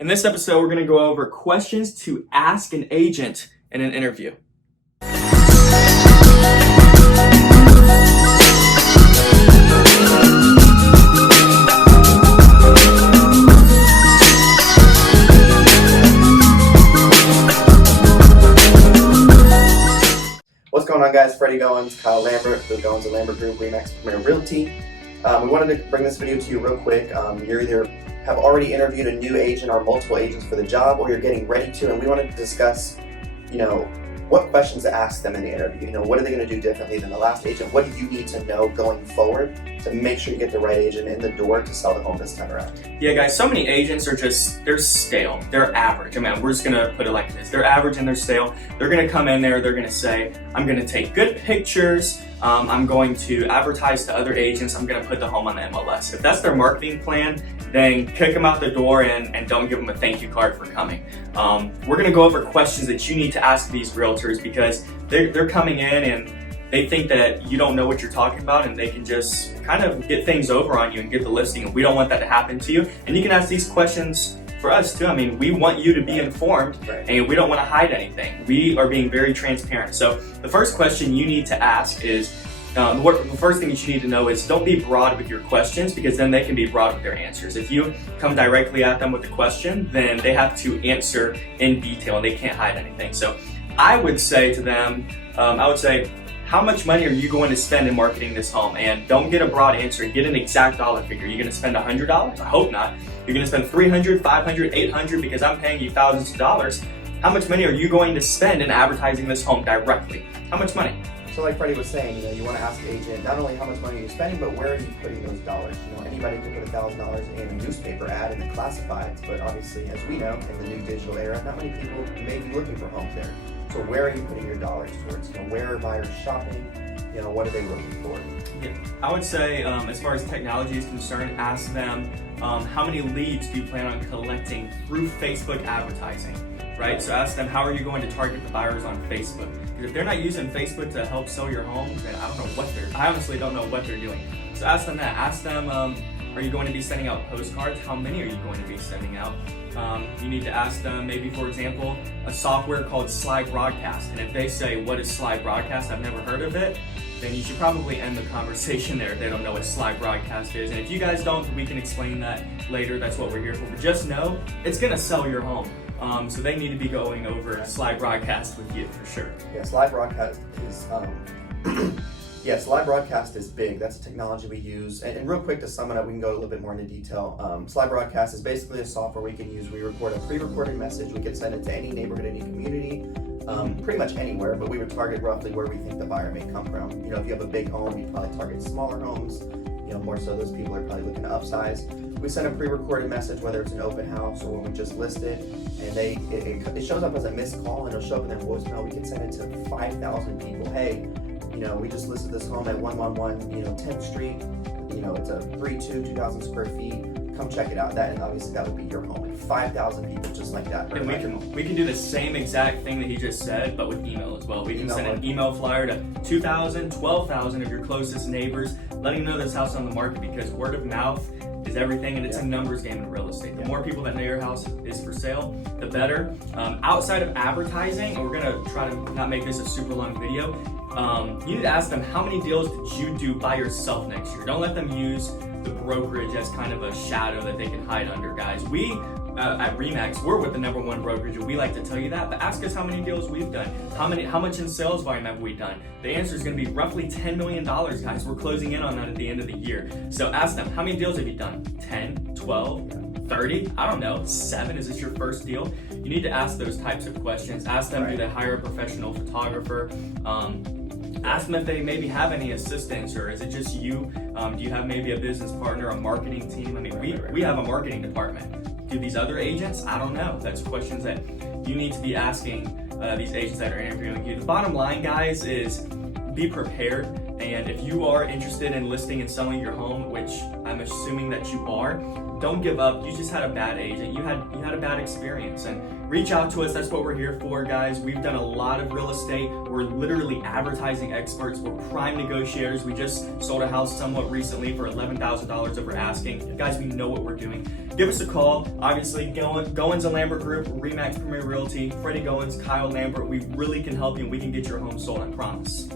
In this episode, we're going to go over questions to ask an agent in an interview. What's going on, guys? Freddie Goins, Kyle Lambert, the Goins Lambert Group, Remax Premier Realty. We wanted to bring this video to you real quick. You either have already interviewed a new agent or multiple agents for the job, or you're getting ready to, and we wanted to discuss, what questions to ask them in the interview. What are they going to do differently than the last agent? What do you need to know going forward to make sure you get the right agent in the door to sell the home this time around? Yeah, guys, so many agents are they're stale. They're average. We're just going to put it like this. They're average and they're stale. They're going to come in there. They're going to say, I'm going to take good pictures. I'm going to advertise to other agents. I'm going to put the home on the MLS. If that's their marketing plan, then kick them out the door and don't give them a thank you card for coming. We're going to go over questions that you need to ask these realtors because they're coming in and they think that you don't know what you're talking about and they can just kind of get things over on you and get the listing. And we don't want that to happen to you. And you can ask these questions for us too. We want you to be informed, and we don't want to hide anything. We are being very transparent. So the first question you need to ask is, the first thing that you need to know is don't be broad with your questions, because then they can be broad with their answers. If you come directly at them with a question, then they have to answer in detail and they can't hide anything. So I would say to them, how much money are you going to spend in marketing this home? And don't get a broad answer, get an exact dollar figure. You're going to spend $100? I hope not. You're going to spend $300, $500, $800 because I'm paying you thousands of dollars. How much money are you going to spend in advertising this home directly? How much money? So like Freddie was saying, you want to ask the agent not only how much money you're spending, but where are you putting those dollars? Anybody could put $1,000 in a newspaper ad in the classifieds, but obviously, as we know, in the new digital era, not many people may be looking for homes there. So where are you putting your dollars towards? Where are buyers shopping? What are they looking for? Yeah, I would say, as far as technology is concerned, ask them how many leads do you plan on collecting through Facebook advertising, right? So ask them, how are you going to target the buyers on Facebook? Because if they're not using Facebook to help sell your home, then I honestly don't know what they're doing. So ask them that. Ask them, are you going to be sending out postcards? How many are you going to be sending out? You need to ask them, maybe for example, a software called Slide Broadcast. And if they say, what is Slide Broadcast? I've never heard of it. Then you should probably end the conversation there if they don't know what Slide Broadcast is. And if you guys don't, we can explain that later. That's what we're here for. But just know, it's going to sell your home. So they need to be going over Slide Broadcast with you for sure. Yeah, Slide Broadcast is Slide Broadcast is big. That's a technology we use. And real quick to sum it up, we can go a little bit more into detail. Slide Broadcast is basically a software we can use. We record a pre-recorded message. We can send it to any neighborhood, any community, pretty much anywhere, but we would target roughly where we think the buyer may come from. If you have a big home, you'd probably target smaller homes. More so those people are probably looking to upsize. We send a pre-recorded message, whether it's an open house or when we just listed, and it shows up as a missed call, and it'll show up in their voicemail. We can send it to 5,000 people. Hey, we just listed this home at 111, 10th Street. It's a 2,000 square feet. Come check it out. And obviously that would be your home. 5,000 people just like that. And we can do the same exact thing that he just said, but with email as well. We can send an email flyer to 2,000, 12,000 of your closest neighbors, letting them know this house is on the market, because word of mouth is everything, and it's a numbers game in real estate. The more people that know your house is for sale, the better. Outside of advertising, and we're gonna try to not make this a super long video, you need to ask them, how many deals did you do by yourself next year? Don't let them use the brokerage as kind of a shadow that they can hide under, guys. We at Remax, we're with the #1 brokerage, and we like to tell you that, but ask us how many deals we've done. How much in sales volume have we done? The answer is going to be roughly $10 million, guys. We're closing in on that at the end of the year. So ask them, how many deals have you done? 10, 12, 30? I don't know, 7? Is this your first deal? You need to ask those types of questions. Ask them, do they hire a professional photographer? Ask them if they maybe have any assistants, or is it just you? Do you have maybe a business partner, a marketing team? We have a marketing department. Do these other agents? I don't know. That's questions that you need to be asking these agents that are interviewing you. The bottom line, guys, is be prepared. And if you are interested in listing and selling your home, which I'm assuming that you are, don't give up. You just had a bad agent. You had a bad experience, and reach out to us. That's what we're here for, guys. We've done a lot of real estate. We're literally advertising experts. We're prime negotiators. We just sold a house somewhat recently for $11,000 over asking. Guys, we know what we're doing. Give us a call. Obviously, Goins Lambert Group, Remax Premier Realty, Freddie Goins, Kyle Lambert. We really can help you, and we can get your home sold, I promise.